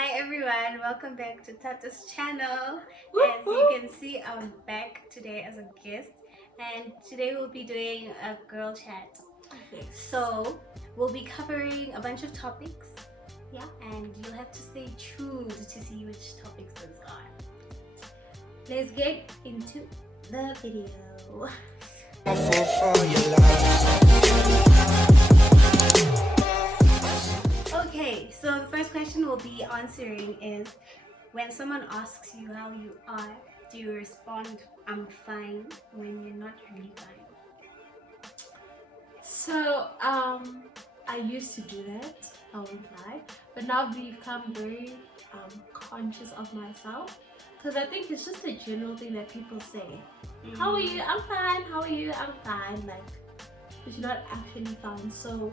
Hi everyone, welcome back to Thato's channel. Whoop, As you whoop. can see, I'm back today as a guest, and today we'll be doing a girl chat. Yes. So we'll be covering a bunch of topics, yeah, and you'll have to stay tuned to see which topics those are. Let's get into the video. Okay, so the first question we'll be answering is, when someone asks you how you are, do you respond, I'm fine, when you're not really fine? So, I used to do that, I won't lie, but now I've become very conscious of myself because I think it's just a general thing that people say. How are you? I'm fine. How are you? I'm fine. Like, but you're not actually fine. So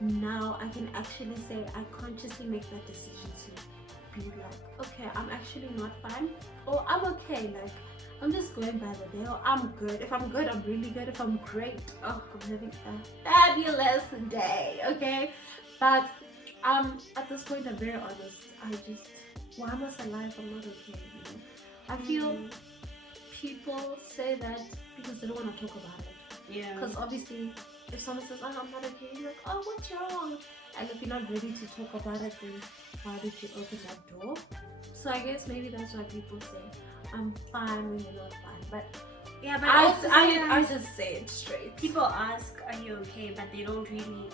now I can actually say I consciously make that decision to be like, okay, I'm actually not fine, or I'm okay. Like, I'm just going by the day, or I'm good. If I'm good, I'm really good. If I'm great, oh, I'm having a fabulous day. Okay, but at this point, I'm very honest. I just, why am I alive? I'm not okay. You know? I feel people say that because they don't want to talk about it. Yeah. Because obviously, if someone says, "Oh, I'm not okay," you're like, "Oh, what's wrong?" And if you're not ready to talk about it, then why did you open that door? So I guess maybe that's why people say, "I'm fine" when you're not fine. But yeah, but I just say it straight. People ask, "Are you okay?" but they don't really,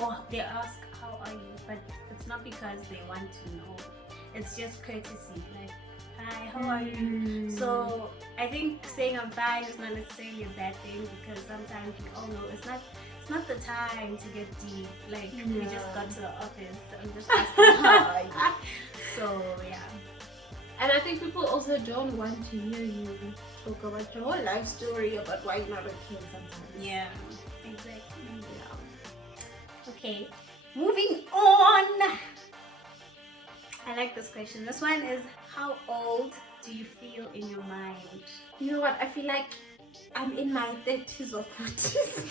or they ask, "How are you?" but it's not because they want to know. It's just courtesy, like, "Hi, how are you?" So I think saying I'm fine is not necessarily a bad thing, because sometimes we all know it's not the time to get deep. Like, we just got to the office. I'm just asking how are you. So yeah. And I think people also don't want to hear you talk about your whole life story about why you're not okay sometimes. Yeah, exactly. Yeah. Okay, moving on. I like this question. This one is, how old do you feel in your mind? You know what? I feel like I'm in my 30s or 40s.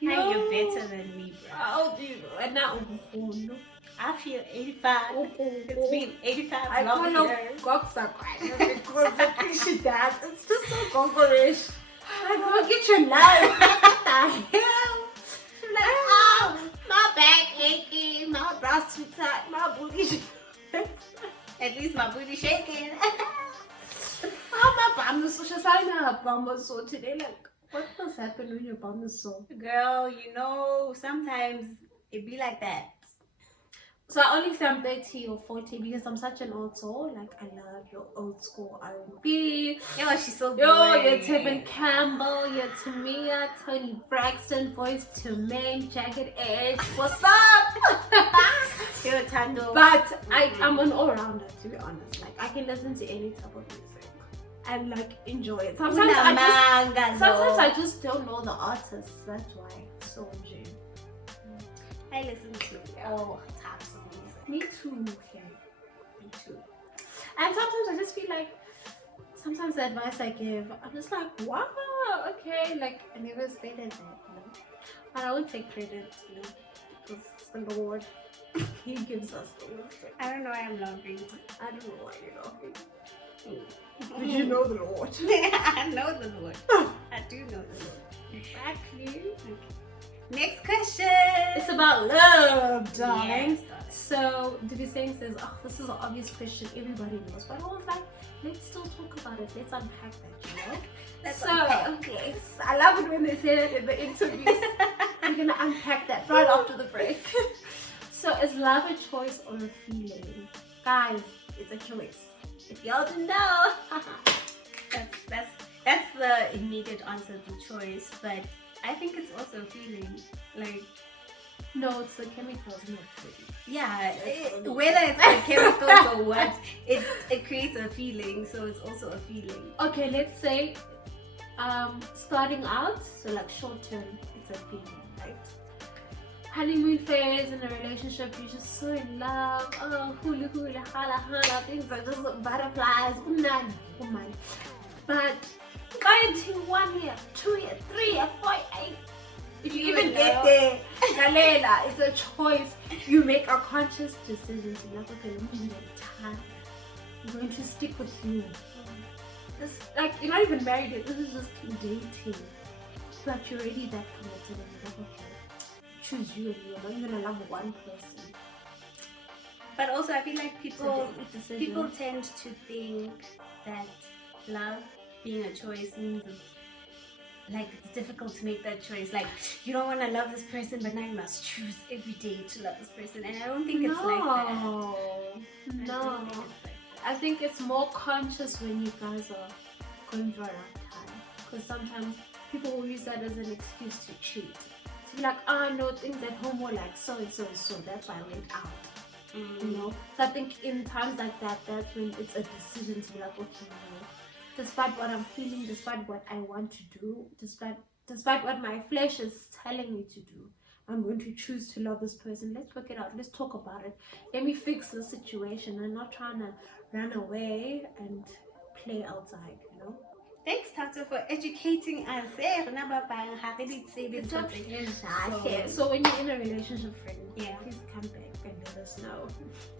Hey, you're better than me, bro. How do you know? And now, I feel 85. It's been 85 I long call years. xoxo because the thing she does, it's just so goggerish. Like, go get your life. What the hell? She's like, oh, my back aching, my breasts too tight, my booty. At least my booty shaking. Oh, my bum is so. She's like, my bum is so today. Like, what does happen when your bum is sore? Girl, you know, sometimes it be like that. So I only say I'm 30 or 40 because I'm such an old soul. Like, I love your old school R&B. Yo, she's so good. Yo, you're Tevin Campbell, you're Tamia, Tony Braxton, Boys to Men, Jagged Edge. What's up? You're Thato. But I'm an all-rounder, to be honest. Like, I can listen to any type of music and like enjoy it. Sometimes I just don't know the artists. That's why. So Jane. I listen to all types of music. Me too. Okay. Me too. And sometimes I just feel like sometimes the advice I give, I'm just like, wow, okay, like I never stated that, you know. But I won't take credit, you know, because it's the Lord. He gives us the wisdom. I don't know why I'm laughing. I don't know why you're laughing. Did you know the Lord? I know the Lord. I do know the Lord. Exactly. Okay. Next question. It's about love, darling. Yes. So, Saying says, oh, this is an obvious question everybody knows. But I was like, let's still talk about it. Let's unpack that, you know? Yes. I love it when they say that in the interviews. We're going to unpack that right after the break. So, is love a choice or a feeling? Guys, it's a choice. If y'all didn't know. that's the immediate answer to choice, but I think it's also a feeling. Like, no, it's the chemicals in the food. Yeah, whether it's the chemicals or what, it creates a feeling, so it's also a feeling. Okay, let's say starting out, so like short term, it's a feeling, right? Honeymoon phase in a relationship, you're just so in love. Oh, hula hula, hala hala, things are just butterflies. But going to 1 year, 2 year, 3 year, 4 year, If you You even would get know. there, Galela, it's a choice. You make a conscious decision to not okay, let me time. I'm going to stick with you. This like you're not even married yet, this is just dating. But you're already that committed and you're like, okay, choose you and you're not even gonna love one person. But also, I feel like people Decision. tend to think that love being a choice means it's difficult to make that choice. Like, you don't want to love this person, but now you must choose every day to love this person. And I don't think it's like that. No. I think it's more conscious when you guys are going through a rough time. Because sometimes people will use that as an excuse to cheat. To be like, oh no, things at home were like so and so and so. That's why I went out. You know? So I think in times like that, that's when it's a decision to be like, okay, no. Despite what I'm feeling, despite what I want to do, despite what my flesh is telling me to do, I'm going to choose to love this person. Let's work it out. Let's talk about it. Let me fix the situation. I'm not trying to run away and play outside, you know? Thanks, Thato, for educating us. It's a pleasure. So when you're in a relationship, friend, please come back and let us know.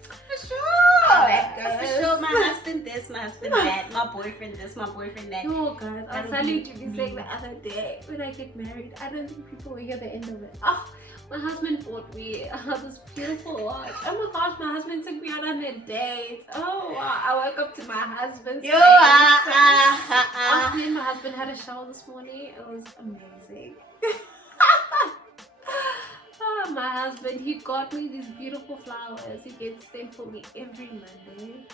For sure. For For sure. My husband this, my husband that, my boyfriend this, my boyfriend that. No, guys. I was telling you to be saying the other day, when I get married, I don't think people will hear the end of it. Oh, my husband bought me this beautiful watch. Oh my gosh, my husband took me out on a date. Oh wow, I woke up to my husband's face. Me and my husband had a shower this morning. It was amazing. Oh, my husband, he got me these beautiful flowers. He gets them for me every Monday.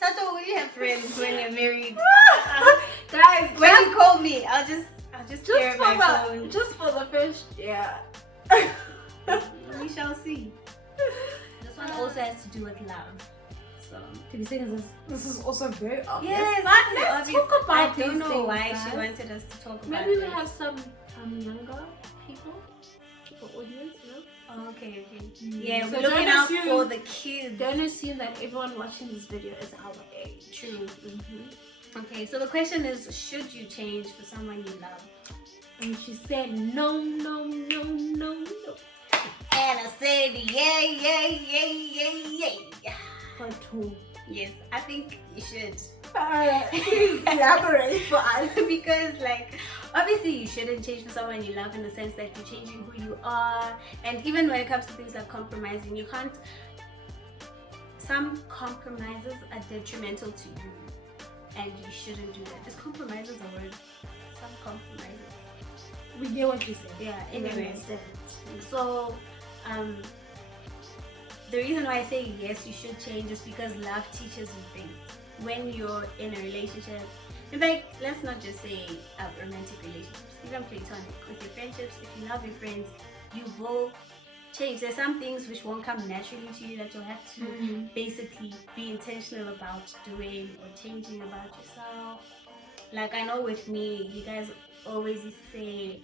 Thato, will you have friends when you're married? Guys, when you call me, I'll just share my phone. Just for the first year. We shall see. This one also has to do with love. So to be saying this is also very obvious. Yes, but let's talk about these I don't know things, why guys. she wanted us to talk about Maybe we this. have some younger people audience, you know? Oh, okay. Yeah, So we're looking out assume, for the kids. Don't assume that everyone watching this video is our age. True. Okay, so the question is, should you change for someone you love? And she said, no. And I said, yeah. For two. Yes, I think you should. Alright, please elaborate for us. Because obviously you shouldn't change for someone you love in the sense that you're changing who you are. And even when it comes to things like compromising, you can't. Some compromises are detrimental to you, and you shouldn't do that. Is compromises a word? Some compromises. We get what you said. Yeah, anyway. So the reason why I say yes, you should change is because love teaches you things. When you're in a relationship, in fact, let's not just say romantic relationships, even platonic, with your friendships, if you love your friends, you will change. There's some things which won't come naturally to you that you'll have to basically be intentional about doing or changing about yourself. Like, I know with me, you guys always used to say,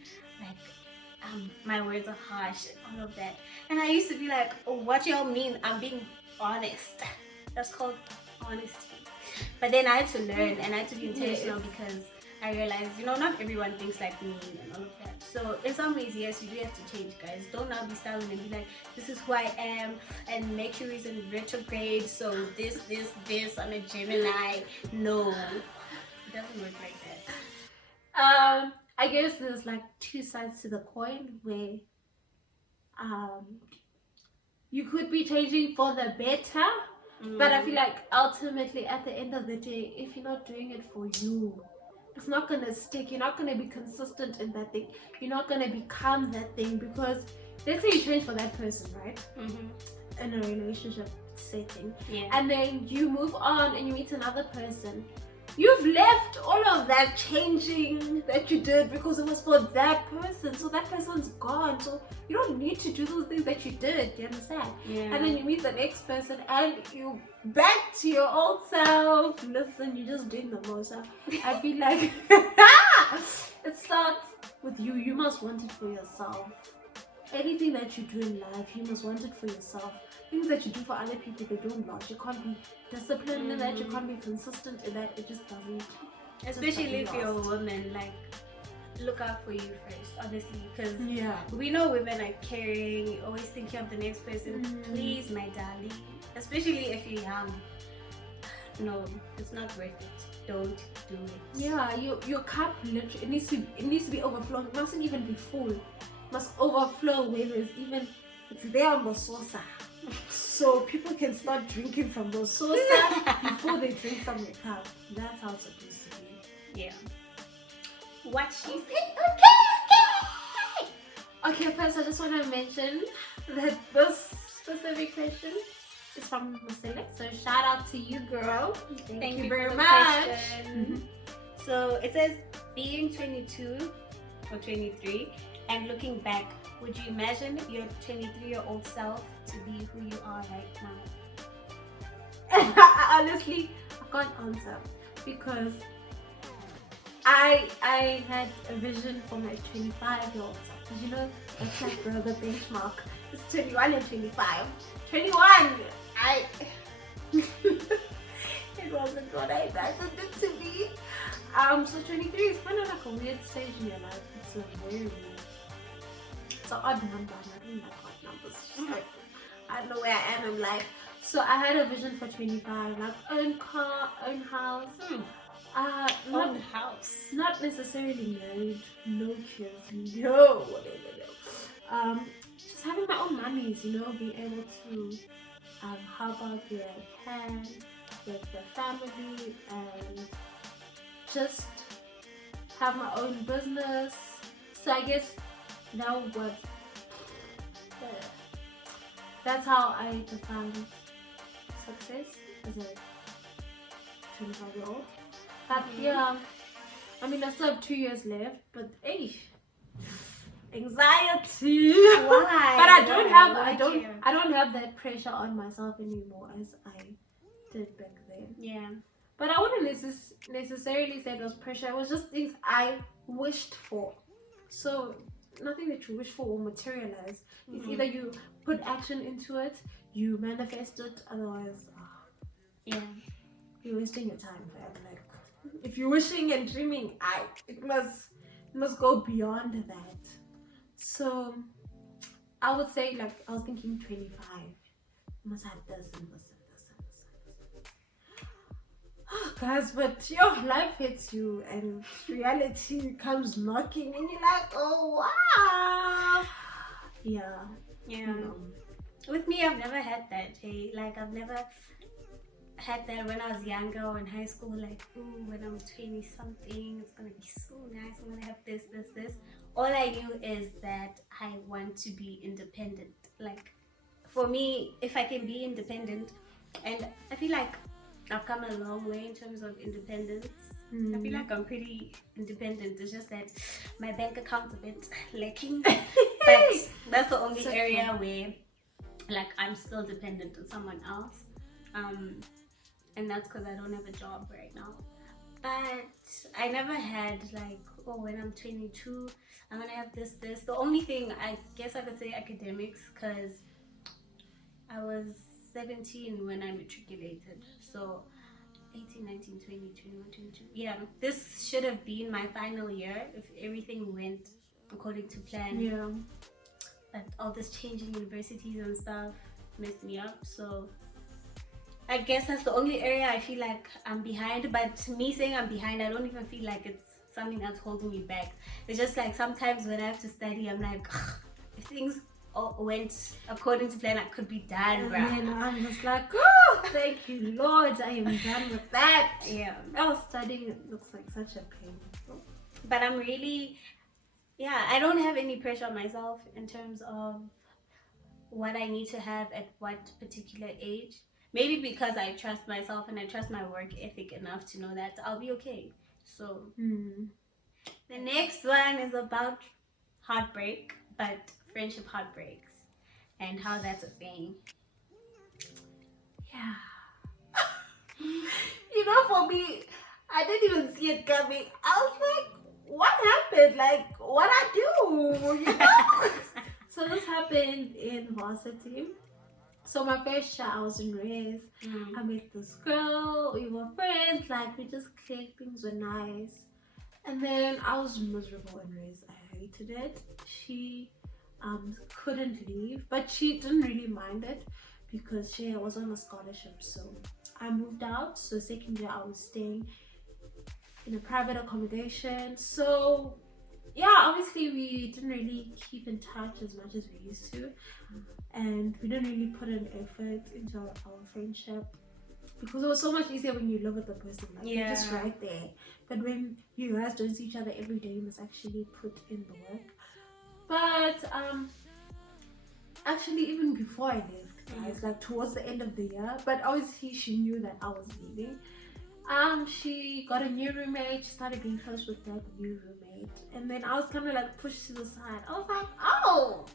my words are harsh and all of that. And I used to be like, oh, what y'all mean? I'm being honest. That's called honesty. But then I had to learn and I had to be intentional because I realized, not everyone thinks like me and all of that. So in some ways, yes, you do have to change, guys. Don't now be stubborn and be like, this is who I am, and Mercury is in retrograde, so this, I'm a Gemini. No, it doesn't work like that. I guess there's two sides to the coin where you could be changing for the better, but I feel like ultimately at the end of the day, if you're not doing it for you, it's not gonna stick. You're not gonna be consistent in that thing. You're not gonna become that thing, because let's say you change for that person, right? In a relationship setting, and then you move on and you meet another person. You've left all of that changing that you did because it was for that person. So that person's gone. So you don't need to do those things that you did. Do you understand? And then you meet the next person and you back to your old self. Listen, you're just doing the most. I feel like it starts with you. You must want it for yourself. Anything that you do in life, you must want it for yourself. Things that you do for other people, they don't last. You can't be disciplined in that, you can't be consistent in that. It just doesn't. Especially if you're a woman, look out for you first, honestly, because Yeah. we know women are caring, you're always thinking of the next person. Please, my darling, especially if you're young, no, it's not worth it. Don't do it. Yeah, your cup literally it needs to be overflowing. It mustn't even be full. It must overflow where it's there on the saucer. So people can start drinking from the saucer before they drink from your cup. That's how it's supposed to be. Yeah. What she said. Okay, first I just want to mention that this specific question is from Musile. So shout out to you, girl. Thank you very for the much. question. So it says, being 22 or 23 and looking back, would you imagine your 23-year-old self to be who you are right now? Honestly, I can't answer because I had a vision for my 25-year-old self. Because you know, that's like the benchmark. It's 21 and 25. 21! It wasn't what I imagined it to be. So 23 is kind of like a weird stage in your life. It's a very weird. It's an odd number. I don't like odd numbers. It's just like, I don't know where I am in life. So I had a vision for 25, like own car, own house. Own house. Not necessarily married, no kids, no. Just having my own monies, you know, being able to help out where I can with the family and just have my own business. So I guess that was that's how I defined success as a 25-year-old. But yeah, I mean I still have 2 years left, but hey, anxiety. Why? But I Why? don't have that pressure on myself anymore as I did back then. Yeah. But I wouldn't necessarily say it was pressure. It was just things I wished for. So nothing that you wish for will materialize. It's either you put action into it, you manifest it. Otherwise, yeah, you're wasting your time, fam. Like if you're wishing and dreaming, it must go beyond that. So I would say, like, I was thinking 25. You must have this and this and this and this and this. Oh, guys, but your life hits you and reality comes knocking and you're like, oh wow. Yeah. Yeah. With me, I've never had that. Hey, like I've never had that when I was younger or in high school. Like, ooh, when I'm 20 something, it's gonna be so nice. I'm gonna have this. All I knew is that I want to be independent. Like, for me, if I can be independent, and I feel like I've come a long way in terms of independence. I feel like I'm pretty independent. It's just that my bank account's a bit lacking. But that's the only area where, like, I'm still dependent on someone else. And that's because I don't have a job right now. But I never had like, oh, when I'm 22, I'm gonna have this. The only thing I guess I could say academics, because I was 17 when I matriculated. So 18, 19, 20, 21, 22. Yeah, this should have been my final year if everything went according to plan. Yeah. But all this changing universities and stuff messed me up. So I guess that's the only area I feel like I'm behind. But me saying I'm behind, I don't even feel like it's something that's holding me back. It's just like sometimes when I have to study, I'm like, if things went according to plan, I could be done, bro. And I'm just like, oh, thank you, Lord, I am done with that. Yeah. Studying, it looks like such a pain. But I'm really, I don't have any pressure on myself in terms of what I need to have at what particular age. Maybe because I trust myself and I trust my work ethic enough to know that I'll be okay. So the next one is about heartbreak, but friendship heartbreaks and how that's a thing. Yeah. You know, for me, I didn't even see it coming. I was like, what happened? Like, what I do? You know? So this happened in varsity. So my first year I was in res. I met this girl, we were friends, like we just clicked, things were nice. And then I was miserable in Rays. I hated it. She couldn't leave, but she didn't really mind it because she was on a scholarship. So I moved out. So second year I was staying in a private accommodation. So yeah, obviously we didn't really keep in touch as much as we used to, and we didn't really put an effort into our friendship because it was so much easier when you live with the person, like you're just right there. But when you guys don't see each other every day, you must actually put in the work. But actually even before I left, guys, like towards the end of the year, but obviously she knew that I was leaving. She got a new roommate. She started being close with that new roommate, and then I was kind of like pushed to the side. I was like, oh.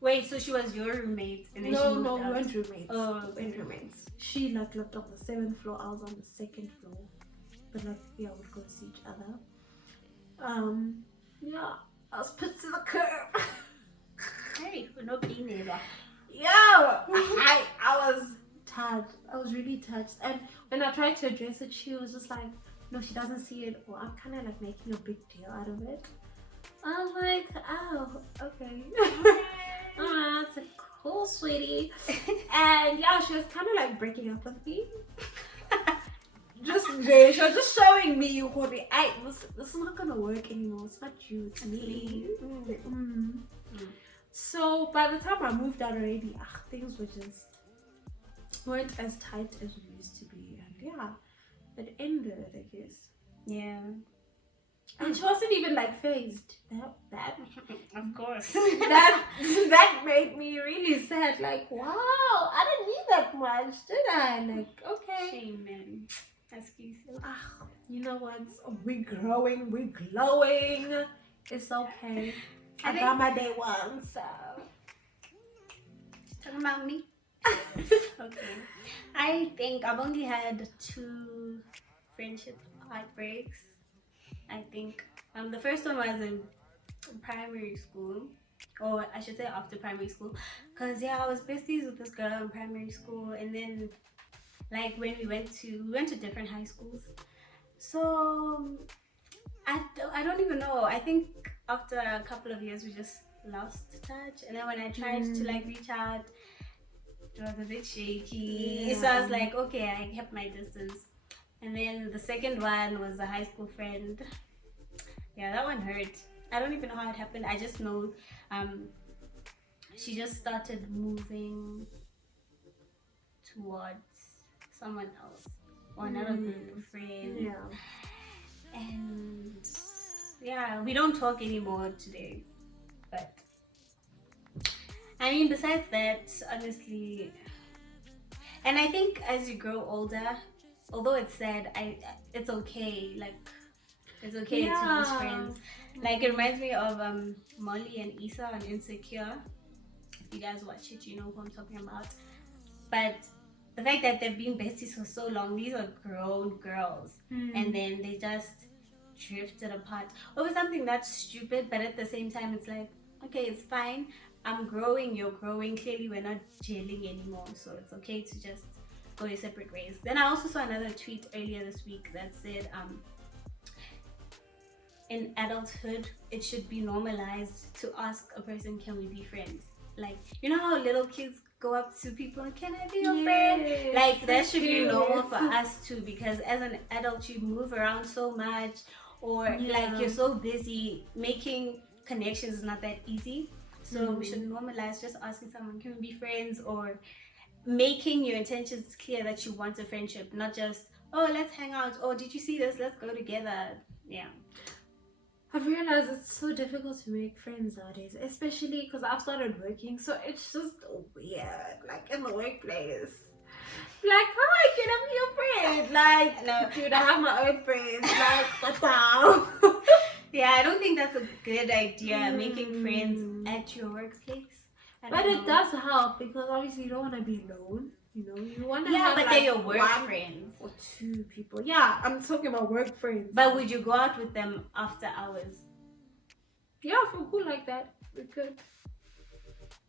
Wait, so she was your roommate and then No, she moved we out? weren't roommates. Oh, we weren't roommates. She like lived on the 7th floor. I was on the 2nd floor. But like, yeah, we'd go see each other. Yeah, I was put to the curb. Hey, we're not being there. Yo, I was touched. I was really touched. And when I tried to address it, she was just like, no, she doesn't see it. Or I'm kind of like making a big deal out of it. I was like, oh, okay. It's cool, sweetie. And yeah, she was kind of like breaking up with me. She was just showing me, hey, this is not gonna work anymore. It's not you, it's me. So by the time I moved out already, things weren't as tight as we used to be, and yeah, it ended, I guess. Yeah. And she wasn't even like phased. That Of course. that made me really sad. Like, wow, I didn't need that much, did I? Like, okay. Shame, man. Excuses. You know what? We're growing, we're glowing. It's okay. I got my day one, so. Talking about me? Okay. I think I've only had 2 friendship heartbreaks. I think the first one was in primary school, or I should say after primary school, because yeah, I was besties with this girl in primary school, and then like when we went to different high schools, so I don't even know. I think after a couple of years we just lost touch, and then when I tried to like reach out, it was a bit shaky. So I was like, okay, I kept my distance. And then the second one was a high school friend. Yeah, that one hurt. I don't even know how it happened. I just know she just started moving towards someone else or another group of friends. Yeah. And yeah, we don't talk anymore today. But I mean, besides that, honestly, and I think as you grow older, although it's sad, it's okay. Like, it's okay to lose friends. Like, it reminds me of Molly and Issa on Insecure. If you guys watch it, you know who I'm talking about. But the fact that they've been besties for so long, these are grown girls, and then they just drifted apart over something that's stupid. But at the same time, it's like, okay, it's fine. I'm growing, you're growing. Clearly, we're not gelling anymore, so it's okay to just go your separate ways. Then I also saw another tweet earlier this week that said, in adulthood, it should be normalized to ask a person, can we be friends? Like, you know how little kids go up to people and, can I be your friend? Like, that should be normal for us too, because as an adult, you move around so much, or like you're so busy, making connections is not that easy. So we should normalize just asking someone, can we be friends? Or making your intentions clear that you want a friendship, not just, oh, let's hang out, oh, did you see this, let's go together. Yeah, I've realized it's so difficult to make friends nowadays, especially because I've started working, so it's just weird. Like in the workplace, like, hi, can I be your friend? Like, no, dude, I have my own friends. Like, what the? Yeah, I don't think that's a good idea, making friends at your workplace. But it does help, because obviously you don't want to be alone. You know, you want to have, but like, they're your work 1 friends or 2 people. Yeah, I'm talking about work friends. But would you go out with them after hours? Yeah, if we're cool like that, we could.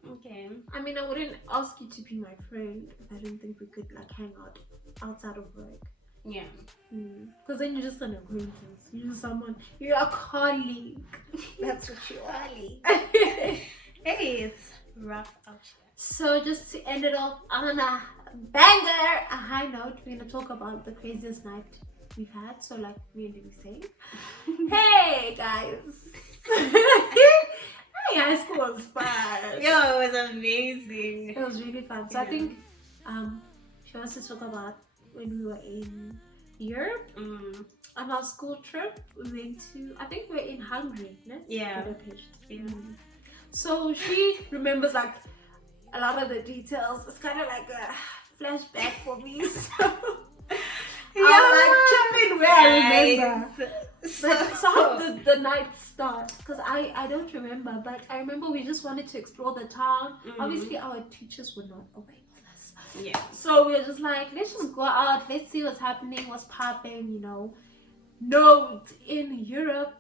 Okay. I mean, I wouldn't ask you to be my friend if I didn't think we could like hang out outside of work. Yeah. Because then you're just an acquaintance. You're someone. You're a colleague. That's what you are. Hey, it's rough out here. So just to end it off on a banger, a high note, we're gonna talk about the craziest night we've had. So like really safe. Hey guys. Hey, high school was fun. Yo, it was amazing. It was really fun. So I think she wants to talk about when we were in Europe. On our school trip, we went to, I think we were in Hungary, no? Yeah. So she remembers like a lot of the details. It's kind of like a flashback for me. So I'm like tripping where I remember. So how did the night start? Because I don't remember, but I remember we just wanted to explore the town. Obviously, our teachers were not away with us. Yeah. So we were just like, let's just go out. Let's see what's happening, what's popping, you know. Note in Europe,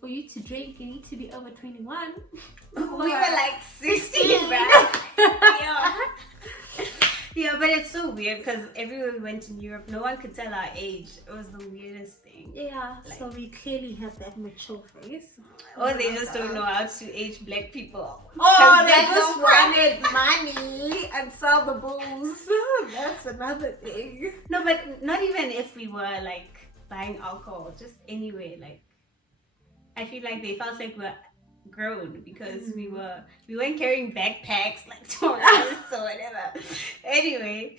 for you to drink, you need to be over 21. We were like 16, right? Yeah. Yeah, but it's so weird because everywhere we went in Europe, no one could tell our age. It was the weirdest thing. Yeah, like, so we clearly have that mature face. Or they just don't know how to age black people. Oh, they just wanted money and sell the booze. That's another thing. No, but not even if we were like buying alcohol, just anyway. Like, I feel like they felt like we're grown because we weren't carrying backpacks like tourists or whatever. Anyway,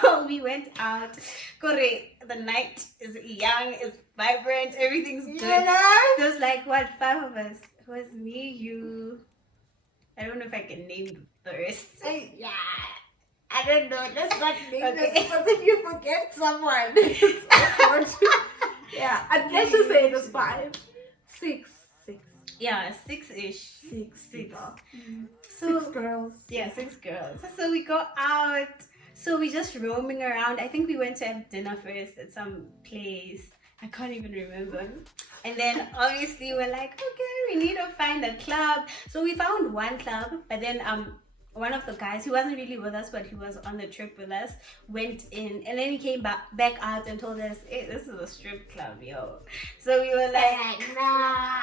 so we went out. The night is young, it's vibrant, everything's good. There was like what, 5 of us. It was me, you. I don't know if I can name the rest. Yeah. I don't know. Let's not name them Okay. because if you forget someone, it's awkward. Yeah, and let's just say it was 5. 6. Yeah, 6-ish. 6 people. So 6 girls. Yeah, 6 girls. So we go out. So we just roaming around. I think we went to have dinner first at some place. I can't even remember. And then obviously we're like, okay, we need to find a club. So we found one club, but then one of the guys, he wasn't really with us, but he was on the trip with us, went in, and then he came back out and told us, hey, this is a strip club, yo. So we were like, nah.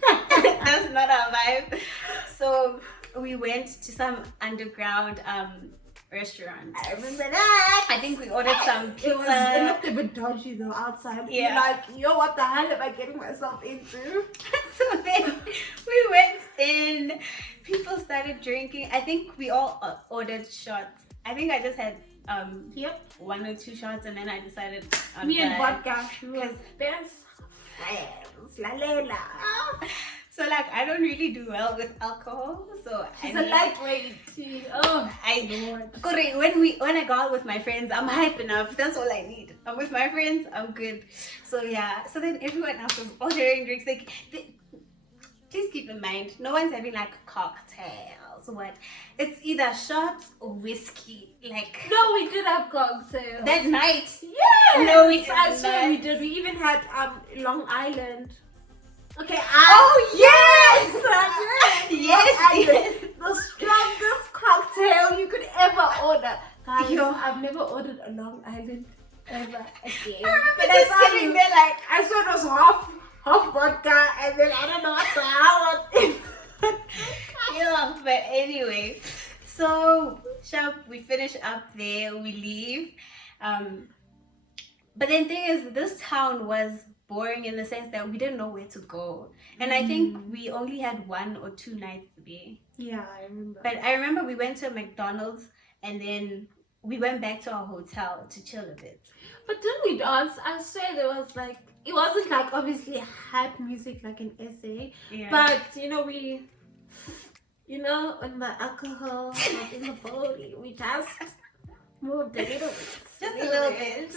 That's not our vibe. So we went to some underground restaurant. I remember that. I think we ordered some pizza. It looked a bit dodgy though outside. Yeah. You're like, yo, what the hell am I getting myself into? So then we went in. People started drinking. I think we all ordered shots. I think I just had 1 or 2 shots, and then I decided on Me and that. vodka. Because best friends. La lela. So like I don't really do well with alcohol, so She's a lightweight. Oh, when I go out with my friends, I'm hype enough. That's all I need. I'm with my friends, I'm good. So yeah. So then everyone else was ordering drinks. Like, please keep in mind, no one's having like cocktails. What? It's either shots or whiskey. Like, no, we did have cocktails that night. Yeah. No, we did. I swear we did. We even had Long Island. Okay. Oh yes! Yes. The strongest cocktail you could ever order. Guys, I've never ordered a Long Island ever again. But I was sitting there like, I swear it was half vodka and then I don't know what the hell. Yeah, but anyway, so sharp, we finish up there, we leave. But then thing is, this town was boring in the sense that we didn't know where to go, and I think we only had 1 or 2 nights there. Yeah, I remember. But I remember we went to a McDonald's and then we went back to our hotel to chill a bit. But didn't we dance? I swear there was like, it wasn't like obviously hype music like an essay, but when the alcohol was in the body, we just moved a little bit. Just a little bit.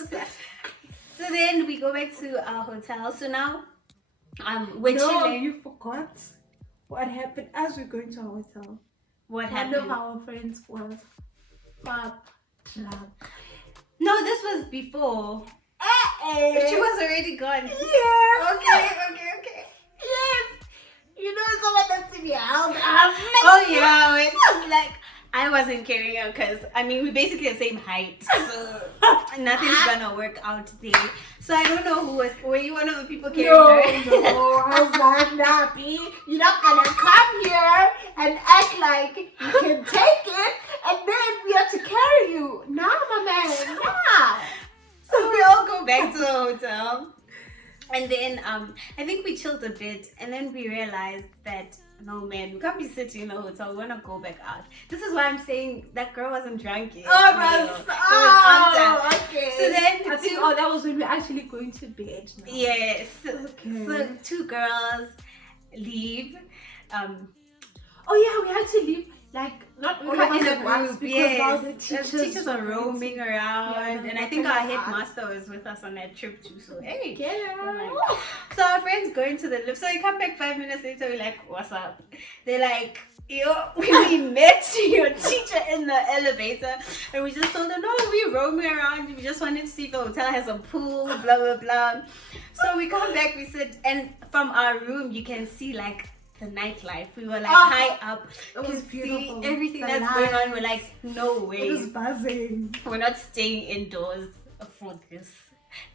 So then we go back to our hotel. So now we're chilling. You forgot what happened as we're going to our hotel. What happened? One of our friends was fucked drunk. No, this was before. She was already gone. Yeah. Okay. Yes. You know someone has to be out. Oh yeah, it's like I wasn't carrying her because, I mean, we're basically the same height. So nothing's gonna work out there. So I don't know who was, were you one of the people carrying her? No, I was like, nah, B, you're not gonna come here and act like you can take it and then we have to carry you. Nah, my man, nah. So we all go back to the hotel. And then I think we chilled a bit, and then we realized that no man, we can't be sitting in a hotel. We wanna go back out. This is why I'm saying that girl wasn't drunk yet. Oh, It was after. okay. So then I think that was when we were actually going to bed. Now. Yes. Okay. So two girls leave. Oh yeah, we had to leave. Like not all of us in a at once group, because now the yes. teachers are roaming around, Yeah, and I think our headmaster was with us on that trip too. So hey, girl. so our friends go into the lift. So we come back 5 minutes later. We're like, "What's up?" They're like, "Yo, we met your teacher in the elevator, and we just told her, no, we're roaming around. We just wanted to see if the hotel has a pool, blah blah blah." So we come back. We sit, and from our room you can see like the nightlife. We were like high up. It was beautiful. See everything The that's going on. lights. We're like, no way. It was buzzing. We're not staying indoors for this.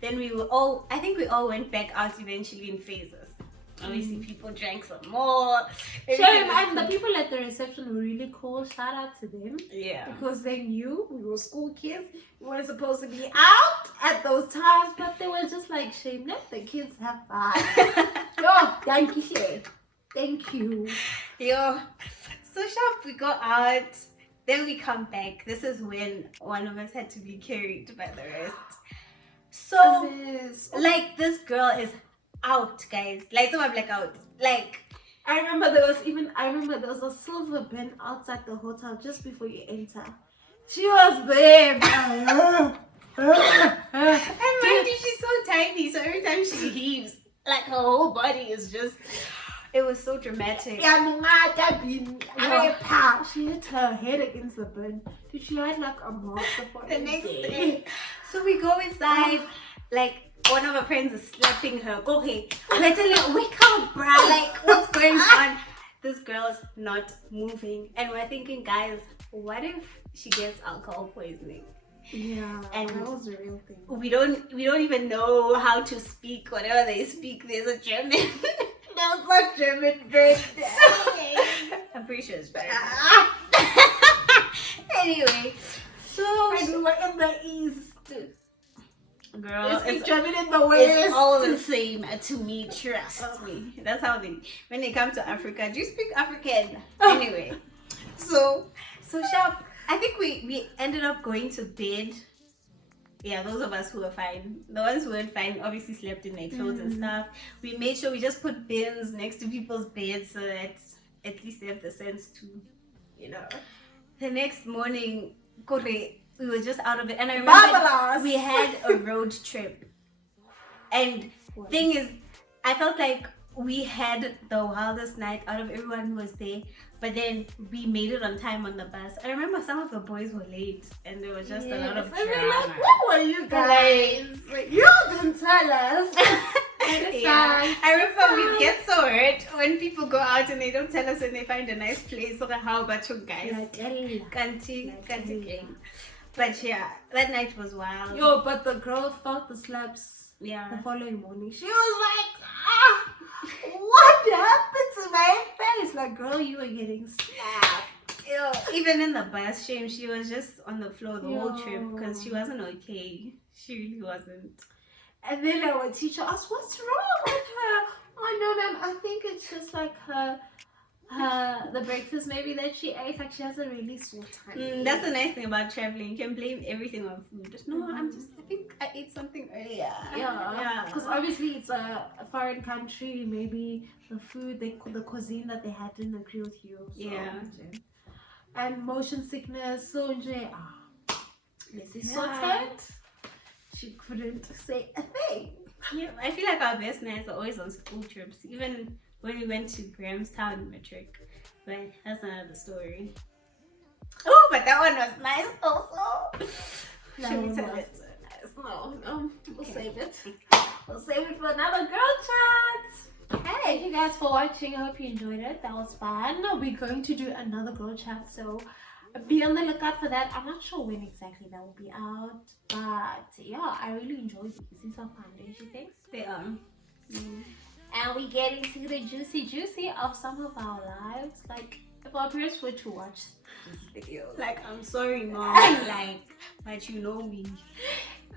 Then we were all, I think we all went back out eventually in phases. Obviously, people drank some more. Shame, and the people at the reception were really cool. Shout out to them. Yeah. Because they knew we were school kids. We weren't supposed to be out at those times, but they were just like, Shame, let the kids have fun. Yo, thank you, Shame. Thank you. Yo, so sharp, we go out, then we come back. This is when one of us had to be carried by the rest. So, like, this girl is out, guys. Like, so I'm like out. Like, I remember there was a silver bin outside the hotel just before you enter. She was there. And mind you, she's so tiny, so every time she heaves, like her whole body is just, it was so dramatic. She hit her head against the bin. Did she had like a monster for The next day. So we go inside, like one of our friends is slapping her. Go ahead. We're telling her, wake up, bruh. Like, what's going on? This girl's not moving. And we're thinking, guys, what if she gets alcohol poisoning? Yeah, and that was a real thing. We don't even know how to speak whatever they speak. There's a German. That was a German bird. I'm pretty sure it's German. Anyway, so and we were in the east. Girl, it's German in the west. It's all the same to me. Trust me. That's how they. When they come to Africa, do you speak African? Anyway, so sharp. I think we ended up going to bed. Yeah, those of us who were fine. The ones who weren't fine obviously slept in their clothes and stuff. We made sure we just put bins next to people's beds so that at least they have the sense to, you know. The next morning, we were just out of it. And I remember we had a road trip. And thing is, I felt like we had the wildest night out of everyone who was there. But then we made it on time on the bus. I remember some of the boys were late and there was just a lot of drama. Like, what were you guys? Like, you didn't tell us. Yeah. I remember we get so hurt when people go out and they don't tell us and they find a nice place. So how about you guys? Can't game. But yeah, that night was wild. Yo, but the girl felt the slaps the following morning. She was like, what happened to my face? Like, girl, you were getting slapped. Yo, even in the bus, she was just on the floor the whole trip because she wasn't okay. She really wasn't. And then our teacher asked, what's wrong with her? Oh no, ma'am, I think it's just like the breakfast maybe that she ate. Like, she has a really sore tummy. That's the nice thing about traveling. You can blame everything on food. No, I think I ate something earlier. Yeah. Because obviously it's a foreign country. Maybe the food, the cuisine that they had didn't agree with you. So. Yeah. And motion sickness. So she couldn't say a thing. Yeah, I feel like our best nights are always on school trips. Even when we went to Grahamstown Matric. But that's another story. Oh, but that one was nice also. Should we tell it? No. We'll save it. We'll save it for another girl chat. Hey, thank you guys for watching. I hope you enjoyed it. That was fun. We're going to do another girl chat. So be on the lookout for that. I'm not sure when exactly that will be out, but yeah, I really enjoy these. These are fun, don't you think? They are. And we get into the juicy of some of our lives. Like, if our parents were to watch these videos, Like, I'm sorry, mom. Like, but you know me.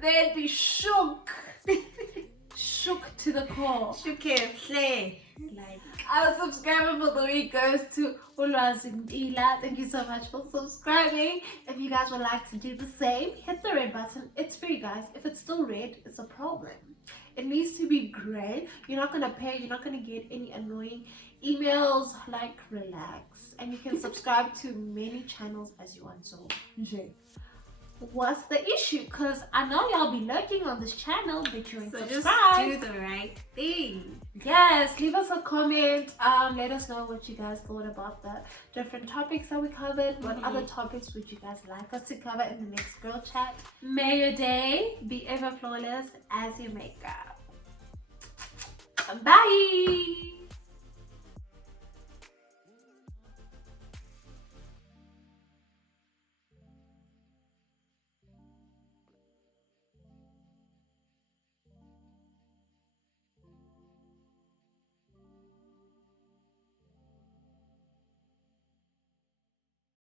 they'd be shook. Shook to the core. Shook it, play. Like, our subscriber for the week goes to Ulwazindila. Thank you so much for subscribing. If you guys would like to do the same, hit the red button. It's free, guys. If it's still red, it's a problem. It needs to be gray. You're not gonna pay. You're not gonna get any annoying emails. Like, relax. And you can subscribe to many channels as you want. So, what's the issue? Because I know y'all be lurking on this channel, but you ain't So subscribed. just do the right thing. Yes, leave us a comment. Let us know what you guys thought about the different topics that we covered. What other topics would you guys like us to cover in the next girl chat? May your day be ever flawless as your makeup. Bye.